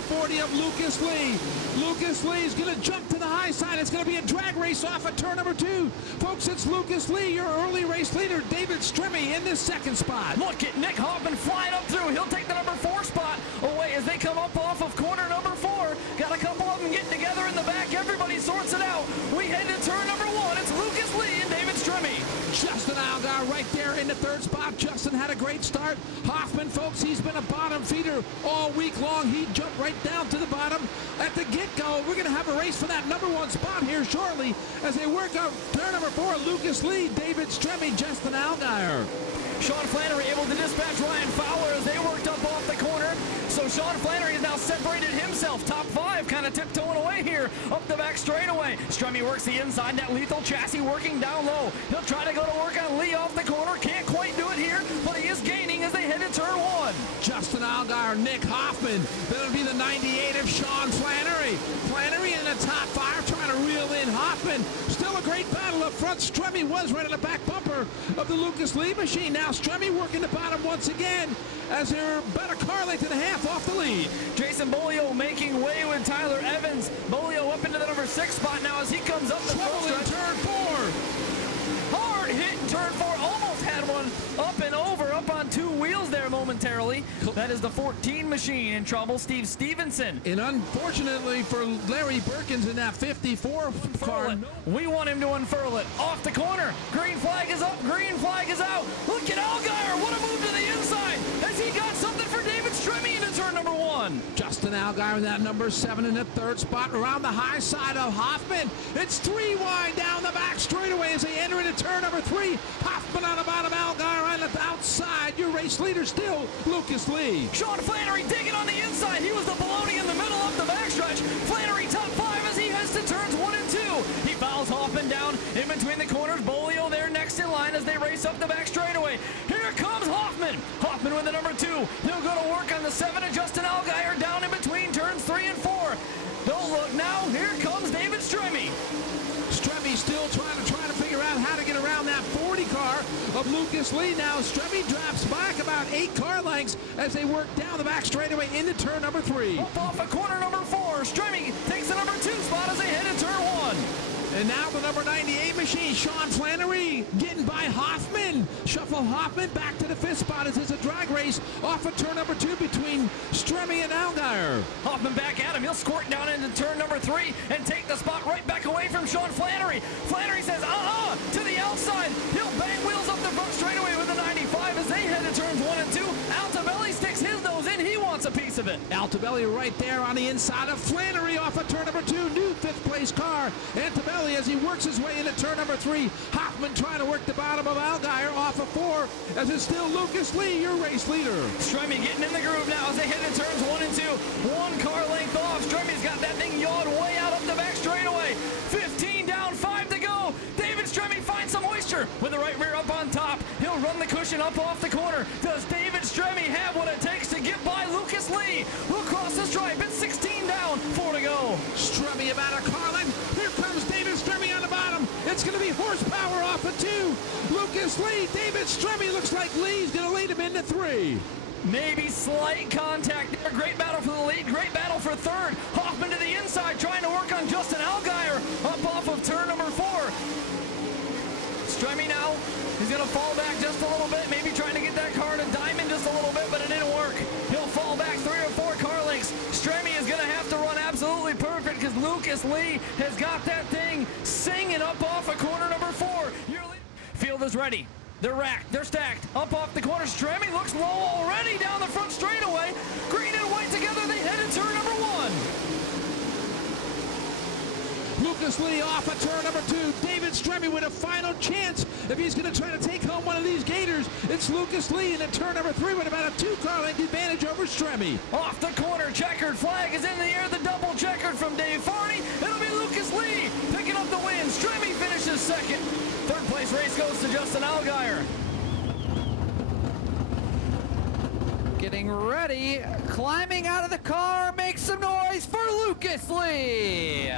number 40 of Lucas Lee. Lucas Lee is going to jump to the high side. It's going to be a drag race off of turn number 2. Folks, it's Lucas Lee, your early race leader. David Stremme in this second spot. Look at Nick Hoffman flying up through. He'll take the number 4 spot away as they come up off of corner number 4. Got a couple of them getting together in the back. Everybody sorts it out. We head to turn number 1. It's Lucas Lee and David Stremme. Justin Allgaier right there in the third spot. Justin had a great start. Hoffman, folks, he's been a bottom feeder all week long. He jumped right down to the bottom at the get-go. We're going to have a race for that number 1 spot here shortly as they work out turn number 4. Lucas Lee, David Stremme, Justin Allgaier. Sean Flannery able to dispatch Ryan Fowler as they worked up off the corner. So Sean Flannery has now separated himself. Top 5 kind of tiptoeing away here up the back straightaway. Stremme works the inside. That lethal chassis working down low. He'll try to go to work on Lee off the corner. Can't quite do it here, but he is gaining as they head to turn 1. Justin Allgaier, Nick Hoffman. That'll be the 98 of Sean Flannery. Flannery in the top 5 trying to reel in Hoffman. Still a great battle up front. Stremme was right on the back bumper of the Lucas Lee machine. Now Stremme working the bottom once again as they're about a car length and a half off the lead. Jason Bolio making way with Tyler Evans. Bolio up into the number 6 spot now as he comes up the trouble in turn 4. Hard hit in turn 4. Almost had one up and over, up on 2 wheels there momentarily. That is the 14 machine in trouble. Steve Stevenson. And unfortunately for Larry Perkins in that 54 car. We want him to unfurl it. Off the corner. Green flag is up. Green flag is out. Look at Allgaier. What a move to the inside. Has he got something for David Stremme into turn number 1? Justin Allgaier in that number 7 in the third spot around the high side of Hoffman. It's 3 wide down the back straightaway as they enter into turn number 3. Hoffman on the bottom, Allgaier on the outside. Your race leader still, Lucas Lee. Sean Flannery digging on the inside. He was the baloney in the middle of the backstretch. Flannery top 5 as he heads to turns 1 and 2. He fouls Hoffman down in between the corners. Bolio there next in line as they race up the back straightaway. Here comes Hoffman. Hoffman with the number 2. He'll go to work on the 7 of Justin Allgaier down in between turns 3 and 4. Don't look now. Here comes David Stremme. Stremme still trying to figure out how to get around that 40 car of Lucas Lee. Now Stremme drops back about 8 car lengths as they work down the back straightaway into turn number 3. Up off of corner number 4. Stremme takes the number 2 spot as they head to turn 1. And now the number 98 machine, Sean Flannery, getting by Hoffman. Shuffle Hoffman back to the 5th spot as it's a drag race off of turn number 2 between Stremme and Allgaier. Hoffman back at him. He'll squirt down into turn number 3 and take the spot right back away from Sean Flannery. Flannery says, to the outside. He'll bang wheels up the front straightaway with the 95 as they head to turns 1 and 2. Altobelli sticks his nose in. He wants a piece of it. Altobelli right there on the inside of Flannery off of turn number 2. New 5th place car. Altobelli as he works his way into turn number 3. Hoffman trying to work the bottom of Allgaier off of 4 as it's still Lucas Lee, your race leader. Stremme getting in the groove now as they head to turns 1 and 2. 1 car length off. Stremme's got that thing yawed way out up the back straightaway. 15 down, 5 to go. David Stremme finds some moisture with the right rear up on top. He'll run the cushion up off the corner. Does David Stremme have what it takes to get by Lucas Lee? We'll cross the stripe. It's 16 down, 4 to go. Stremme about a car length. Here comes David Stremme on the bottom. It's going to be horsepower off of 2. Lucas Lee, David Stremme. Looks like Lee's going to lead him into 3. Maybe slight contact there. Great battle for the lead. Great battle for 3rd. Hoffman to the inside trying to work on Justin Allgaier up off of turn number 4. Stremme now. He's going to fall back just a little bit. Maybe trying to get that car to diamond just a little bit, but it didn't work. He'll fall back 3 or 4 car lengths. Stremme is going to have to run absolutely perfect because Lucas Lee has got that thing singing up off of corner number 4. Field is ready. They're racked. They're stacked. Up off the corner. Stremme looks low already down the front straightaway. Green and white together. They head to turn number 1. Lucas Lee off of turn number 2. David Stremme with a final chance if he's going to try to take home one of these gators. It's Lucas Lee in turn number 3 with about a 2-car length advantage over Stremme. Off the corner. Checkered flag is in the air. The double checkered from Dave Farney. It'll be Lucas Lee picking up the win. Stremme finishes 2nd. 3rd place race goes to Justin Allgaier. Getting ready, climbing out of the car, make some noise for Lucas Lee.